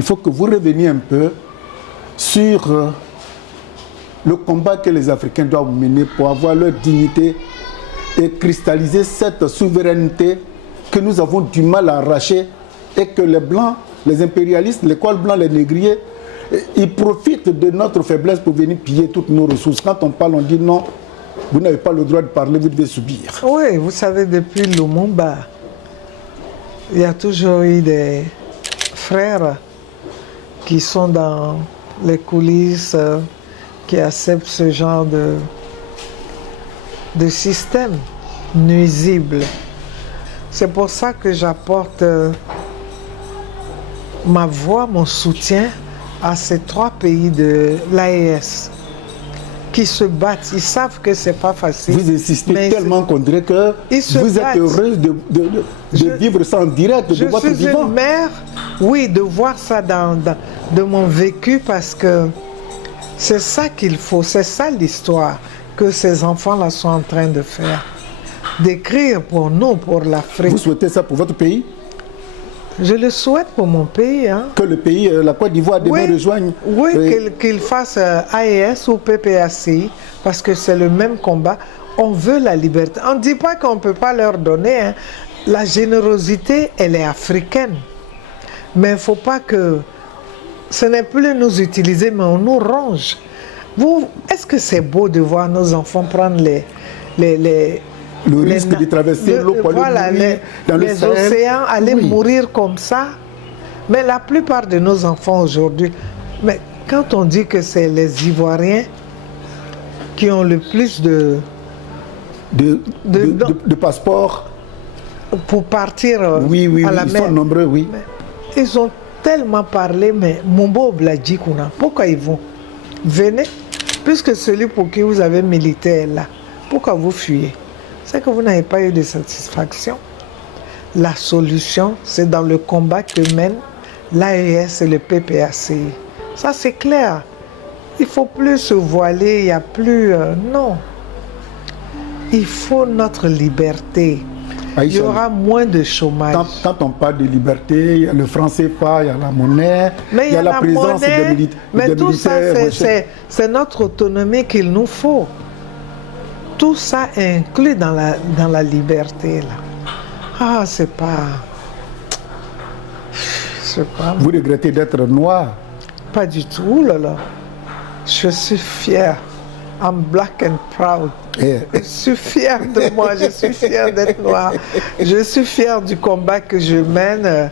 il faut que vous reveniez un peu sur le combat que les Africains doivent mener pour avoir leur dignité et cristalliser cette souveraineté que nous avons du mal à arracher et que les Blancs, les impérialistes, les cols blancs, les négriers, ils profitent de notre faiblesse pour venir piller toutes nos ressources. Quand on parle, on dit non, vous n'avez pas le droit de parler, vous devez subir. Oui, vous savez, depuis Lumumba, il y a toujours eu des frères qui sont dans les coulisses, qui acceptent ce genre de système nuisible. C'est pour ça que j'apporte ma voix, mon soutien à ces 3 pays de l'AES qui se battent. Ils savent que c'est pas facile. Vous insistez tellement qu'on dirait que vous êtes heureuse de vivre ça en direct de votre vivant. Je suis une mère, oui, de voir ça de mon vécu, parce que c'est ça qu'il faut, c'est ça l'histoire que ces enfants-là sont en train de faire. D'écrire pour nous, pour l'Afrique. Vous souhaitez ça pour votre pays? Je le souhaite pour mon pays. Hein. Que le pays, la Côte d'Ivoire, demain rejoigne. Oui, qu'il fasse AES ou PPACI, parce que c'est le même combat. On veut la liberté. On ne dit pas qu'on ne peut pas leur donner. Hein. La générosité, elle est africaine. Mais il ne faut pas que... Ce n'est plus nous utiliser, mais on nous ronge. Est-ce que c'est beau de voir nos enfants prendre le risque de traverser l'eau dans les océans, aller mourir comme ça? Mais la plupart de nos enfants aujourd'hui, mais quand on dit que c'est les Ivoiriens qui ont le plus de passeports pour partir à la mer, ils sont nombreux, oui. Mais ils ont tellement parlé, mais Mombo Bladjikouna, pourquoi ils vont? Venez, puisque celui pour qui vous avez milité est là, pourquoi vous fuyez? C'est que vous n'avez pas eu de satisfaction. La solution, c'est dans le combat que mènent l'AES et le PPACI. Ça, c'est clair. Il ne faut plus se voiler, il n'y a plus... non. Il faut notre liberté. Aïcha, il y aura moins de chômage. Quand on parle de liberté, il y a le franc CFA, il y a la monnaie, il y a la présence des militaires. Mais tout ça, c'est notre autonomie qu'il nous faut. Tout ça est inclus dans la liberté, là. Ah, c'est pas... Vous regrettez d'être noir? Pas du tout, là, là. Je suis fier. I'm black and proud. Je suis fier de moi, je suis fier d'être noir. Je suis fier du combat que je mène.